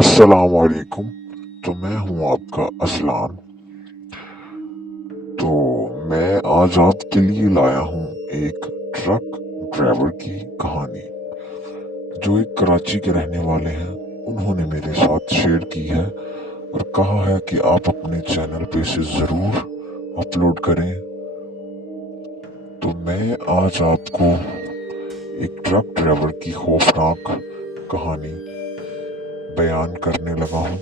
अस्सलाम वालेकुम। तो मैं हूँ आपका असलान। तो मैं आज आपके लिए लाया हूँ एक ट्रक ड्राइवर की कहानी जो एक कराची के रहने वाले हैं। उन्होंने मेरे साथ शेयर की है और कहा है कि आप अपने चैनल पे इसे ज़रूर अपलोड करें। तो मैं आज आपको एक ट्रक ड्राइवर की खौफनाक कहानी बयान करने लगा हूँ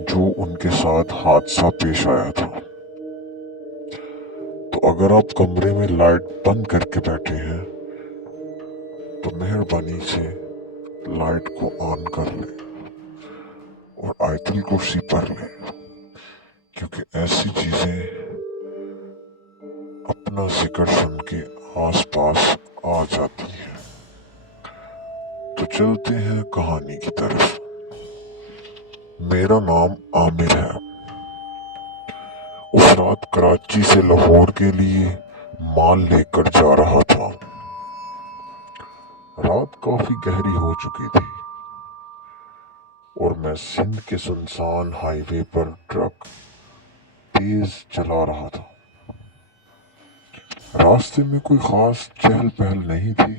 जो उनके साथ हादसा पेश आया था। तो अगर आप कमरे में लाइट बंद करके बैठे हैं तो मेहरबानी से लाइट को ऑन कर लें और आयतुल कुर्सी पढ़ लें, क्योंकि ऐसी चीजें अपना जिक्र सुन के आसपास आ जाती हैं। तो चलते हैं कहानी की तरफ। मेरा नाम आमिर है। उस रात कराची से लाहौर के लिए माल लेकर जा रहा था। रात काफी गहरी हो चुकी थी और मैं सिंध के सुनसान हाईवे पर ट्रक तेज चला रहा था। रास्ते में कोई खास चहल पहल नहीं थी,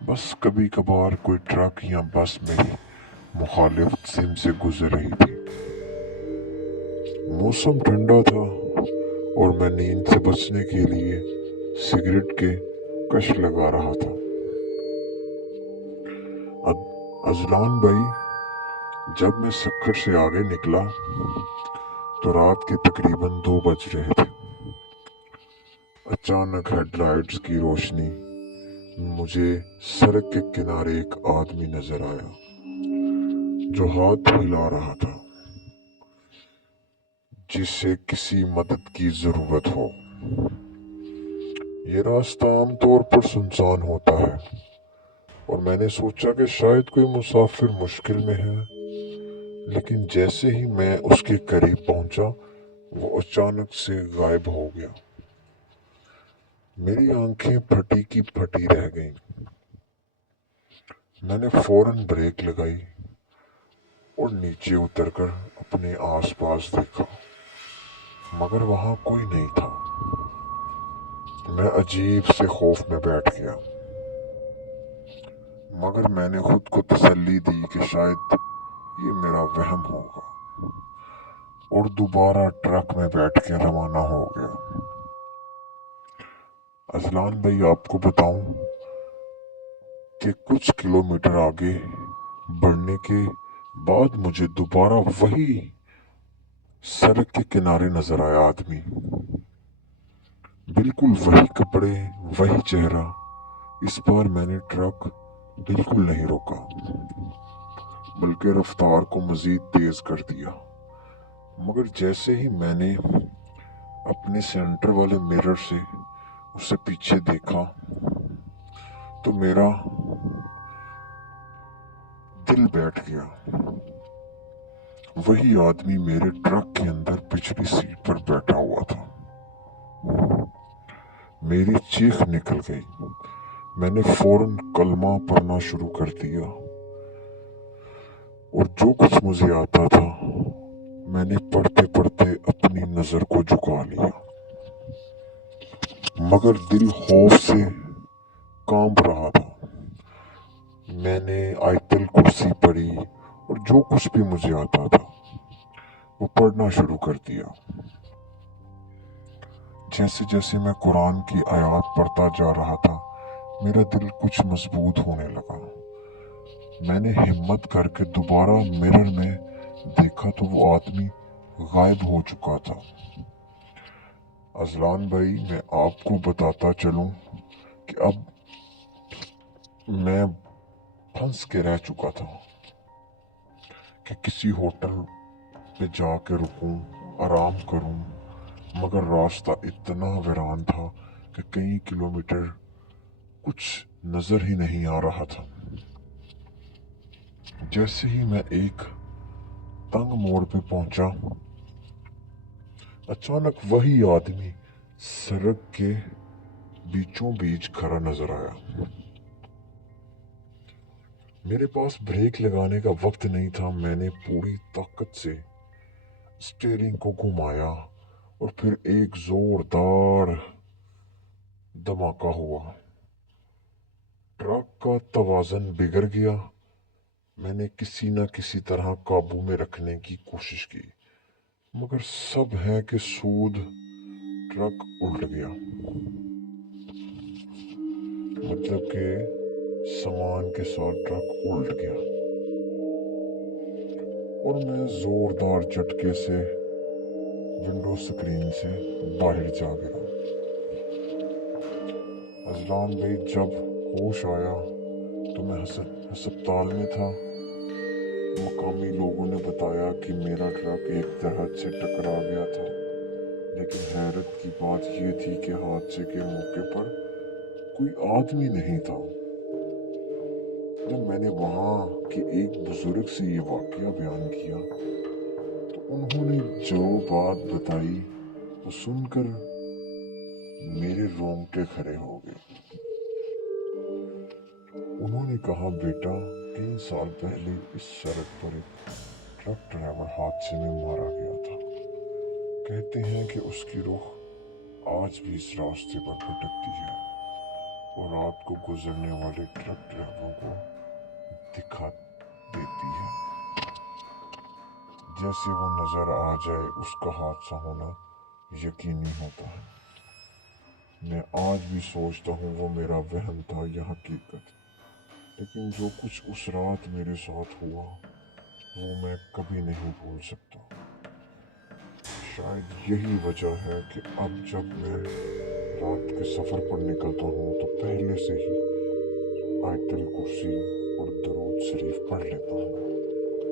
बस कभी कभार कोई ट्रक या बस मेरी मुखालिफ सिम से गुजर रही थी। मौसम ठंडा था और मैं नींद से बचने के लिए सिगरेट के कश लगा रहा था। अजलान भाई, जब मैं सक्खर से आगे निकला तो रात के तकरीबन 2 बज रहे थे। अचानक हेडलाइट्स की रोशनी मुझे सड़क के किनारे एक आदमी नजर आया जो हाथ हिला रहा था, जिससे किसी मदद की जरूरत हो। ये रास्ता आमतौर पर सुनसान होता है और मैंने सोचा कि शायद कोई मुसाफिर मुश्किल में है, लेकिन जैसे ही मैं उसके करीब पहुंचा वो अचानक से गायब हो गया। मेरी आंखें फटी की फटी रह गईं। मैंने फौरन ब्रेक लगाई और नीचे उतरकर अपने आसपास देखा, मगर वहां कोई नहीं था। मैं अजीब से खौफ में बैठ गया, मगर मैंने खुद को तसल्ली दी कि शायद ये मेरा वहम होगा, और दोबारा ट्रक में बैठ के रवाना हो गया। अजलान भाई, आपको बताऊं कि कुछ किलोमीटर आगे बढ़ने के बाद मुझे दोबारा वही सड़क के किनारे नजर आया आदमी। बिल्कुल वही कपड़े, वही चेहरा। इस बार मैंने ट्रक बिल्कुल नहीं रोका, बल्कि रफ्तार को मजीद तेज कर दिया। मगर जैसे ही मैंने अपने सेंटर वाले मिरर से उसे पीछे देखा तो मेरा दिल बैठ गया। वही आदमी मेरे ट्रक के अंदर पिछली सीट पर बैठा हुआ था। मेरी चीख निकल गई। मैंने फौरन कलमा पढ़ना शुरू कर दिया और जो कुछ मुझे आता था मैंने पढ़ते पढ़ते अपनी नजर को झुका लिया, मगर दिल खौफ से कांप रहा था। मैंने आयतुल कुर्सी पढ़ी और जो कुछ भी मुझे आता था वो पढ़ना शुरू कर दिया। जैसे जैसे मैं कुरान की आयत पढ़ता जा रहा था मेरा दिल कुछ मजबूत होने लगा। मैंने हिम्मत करके दोबारा मिरर में देखा तो वो आदमी गायब हो चुका था। अजलान भाई, मैं आपको बताता चलूं कि अब मैं फंस के रह चुका था कि किसी होटल पे जाके रुकूं, आराम करूं, मगर रास्ता इतना वीरान था कि कई किलोमीटर कुछ नजर ही नहीं आ रहा था। जैसे ही मैं एक तंग मोड़ पे पहुंचा, अचानक वही आदमी सड़क के बीचों बीच खड़ा नजर आया। मेरे पास ब्रेक लगाने का वक्त नहीं था। मैंने पूरी ताकत से स्टीयरिंग को घुमाया और फिर एक जोरदार धमाका हुआ। ट्रक का तवाज़न बिगड़ गया। मैंने किसी न किसी तरह काबू में रखने की कोशिश की, मगर सब है कि सूद ट्रक उल्ट गया। मतलब कि सामान के साथ ट्रक उल्ट गया और मैं जोरदार झटके से विंडो स्क्रीन से बाहर जा गिरा। अजलान भाई, जब होश आया तो मैं हस्पताल में था। मकामी लोगों ने बताया कि मेरा ट्रक एक दरख्त से टकरा गया था, लेकिन हैरत की बात यह थी कि हादसे के मौके पर कोई आदमी नहीं था। जब मैंने वहाँ के एक बुजुर्ग से ये वाकया बयान किया तो उन्होंने जो बात बताई वो सुनकर मेरे रोंगटे खड़े हो गए। उन्होंने कहा, बेटा, 3 साल पहले इस सड़क पर एक ट्रक ड्राइवर हादसे में मारा गया था। कहते हैं कि उसकी रूह आज भी इस रास्ते पर भटकती है और रात को गुजरने वाले ट्रक ड्राइवरों को दिखा देती है। जैसे वो नजर आ जाए उसका हादसा होना यकीनी होता है। मैं आज भी सोचता हूँ वो मेरा वहम था या हकीकत, लेकिन जो कुछ उस रात मेरे साथ हुआ वो मैं कभी नहीं भूल सकता। शायद यही वजह है कि अब जब मैं रात के सफ़र पर निकलता हूँ तो पहले से ही आयतल कुर्सी और दरूद शरीफ पढ़ लेता हूँ,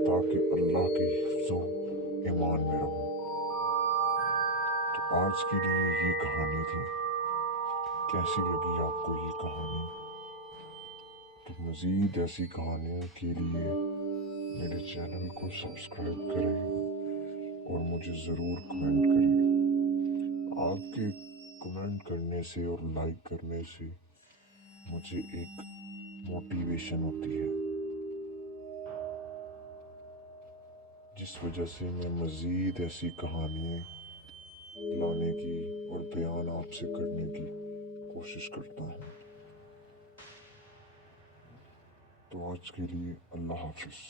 ताकि अल्लाह के हिफ्ज़ो ईमान में रहूँ। तो आज के लिए ये कहानी थी। कैसी लगी आपको ये कहानी? तो मज़ीद ऐसी कहानियों के लिए मेरे चैनल को सब्सक्राइब करें और मुझे ज़रूर कमेंट करें। आपके कमेंट करने से और लाइक करने से मुझे एक मोटिवेशन होती है, जिस वजह से मैं मज़ीद ऐसी कहानियाँ लाने की और बयान आपसे करने की कोशिश करता हूँ। तो आज के लिए अल्लाह हाफिज़।